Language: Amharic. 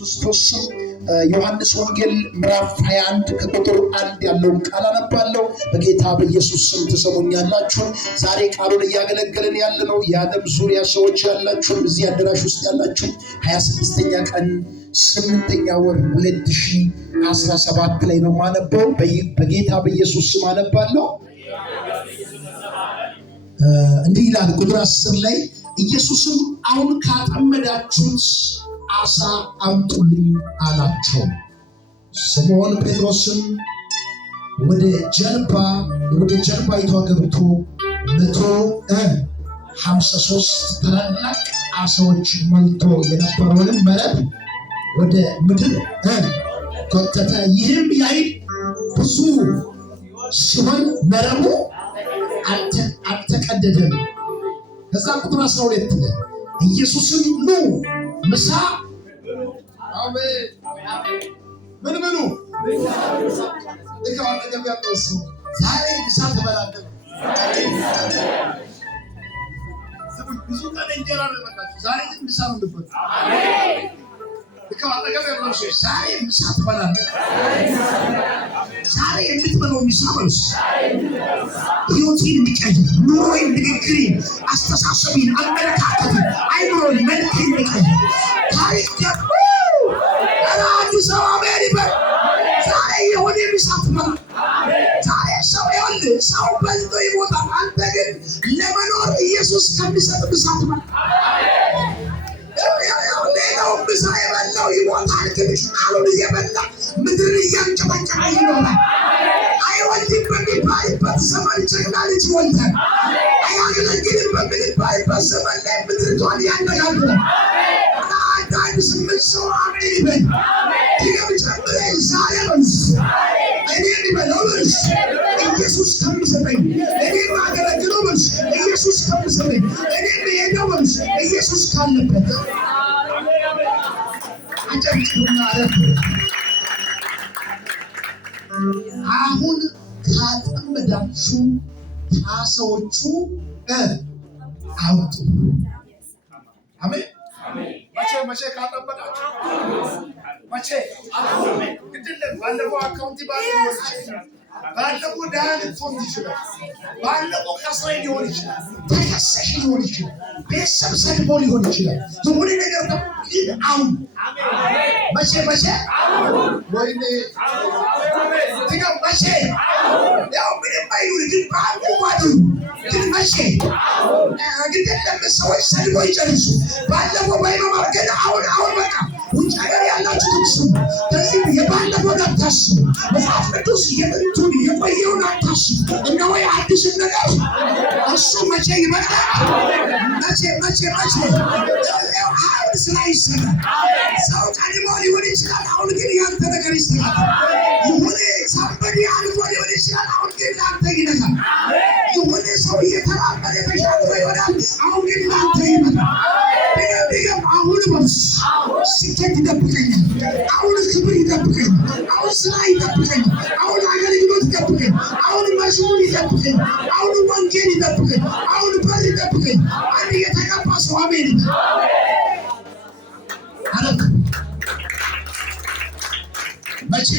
ክርስቶስ ዮሐንስ ወንጌል ምዕራፍ 21 ከቁጥር 1 ያለውን ቃል አነባለሁ። በጌታ በኢየሱስ ስም ትሰሙኛላችሁ። ዛሬ ቃሉን እያገለገልን ያለነው የዓለም ዙሪያ ሰዎች ያላችሁ እዚህ አዳራሽ ውስጥ ያላችሁ 26ኛ ቀን 8ኛ ወር 2017 ላይ ነው ማነበው። በጌታ በኢየሱስ ስም አነባለሁ። እንዲህ ይላል ቁጥር 10 ላይ ኢየሱስም አሁን ካጠመዳችሁት አሳ አምጡልኝ አላቸው። ስምዖን ጴጥሮስም ወደ ጀልባይቷ ገብቶ 153 ታላላቅ አሳዎች ሞልቶ የነበረውን መረብ ወደ ምድር ከተተ። ይህም ያህል ብዙ ሲሆን መረቡ አልተቀደደም። ከዛ ቁጥር 12 ላይ ኢየሱስም ኑ ምሳ ምን ዛሬ ምሳ ተበላለን። ብዙ ቀን እንጀራ ነው የበላችሁ፣ ዛሬ ግን ምሳ ነው የምትበሉት። ዛሬ ምሳ ትበላለህ። ዛሬ የምትበላው ምሳ መልስ ህይወቴን የሚቀይር ኑሮዬን፣ ንግግሬን፣ አስተሳሰቤን፣ አመለካከቴን፣ አይምሮን፣ መልኬን የሚቀይር ታሪክ ደግሞ አንድ ሰው አሜን ይበል። ዛሬ የሆነ ምሳ ትበላለህ። ዛሬ ሰው ይኸውልህ ሰው በልቶ ይሞታል። አንተ ግን ለመኖር ኢየሱስ ከሚሰጥ ምሳ ትበላለህ። ሌላው ምሳ የበላው ይሞታል፣ ግን ቃሉን እየበላ ምድርን እያንጨበጨበ ይኖራል። አይወልድም በሚባልበት ዘመን ጀግና ልጅ ወልደን አያገለግልም በምንባልበት ዘመን ላይ ምድሪቷን ያነጋግራል። አንዳንድ 8 ሰው አሜን ይበል። ይገብ ጨምረ ዛሬ መልስ እኔ ሊበለው መልስ ኢየሱስ ከሚሰጠኝ እኔ ማገለግለው መልስ ኢየሱስ ከሚሰጠኝ እኔ የሄደው መልስ ኢየሱስ ካለበት አሁን ካጠመዳችሁ ከአሳዎቹ አውጡ። አሜን። መቼ ካጠመዳችሁ? መቼ ግድለም ባለፈው አካውንቲ ባለፈው ደህና ልትሆን ይችላል። ባለፈው ከስራ ሊሆን ይችላል። ተከሰሽ ሊሆን ይችላል። ቤተሰብ ሰድቦ ሊሆን ይችላል። የሆነ ነገር ነው። አሁን መቼ ወይኔ ትገው መቼ ያው ምንም አይሉን ግን በአንዱ ባዱ ግን መቼ ግድለም ሰዎች ሰድቦ ይጨርሱ። ባለፈው ባይመማር ግን አሁን በቃ ውጭ ሀገር ያላችሁ ትስሙ። ከዚህ የባለፈው አታስቡ። መጽሐፍ ቅዱስ የጥንቱን የቆየውን አታስቡ። እነሆ የአዲስን ነገር እሱ መቼ ይመጣል? መቼ አሁን ስራ ይሰራል። ሰው ቀድሞ ሊሆን ይችላል። አሁን ግን ያንተ ነገር ይሰራል። የሆነ ሳምበዲ አልፎ ሊሆን ይችላል። አሁን ግን ላንተ ይነካል። የሆነ ሰው እየተራመደ ተሻግሮ ይሆናል። አሁን ግን ላንተ ይመጣል። ቢገም አሁን በስ ስኬት ይጠብቀኛል። አሁን ክብር ይጠብቀኛል። አሁን ስራ ይጠብቀኛል። አሁን አገልግሎት ይጠብቀኛል። አሁን መዝሙር ይጠብቀኛል። አሁን ወንጌል ይጠብቀኛል። አሁን በር ይጠብቀኛል። አንድ የተቀባ ሰው አሜን አረክ መቼ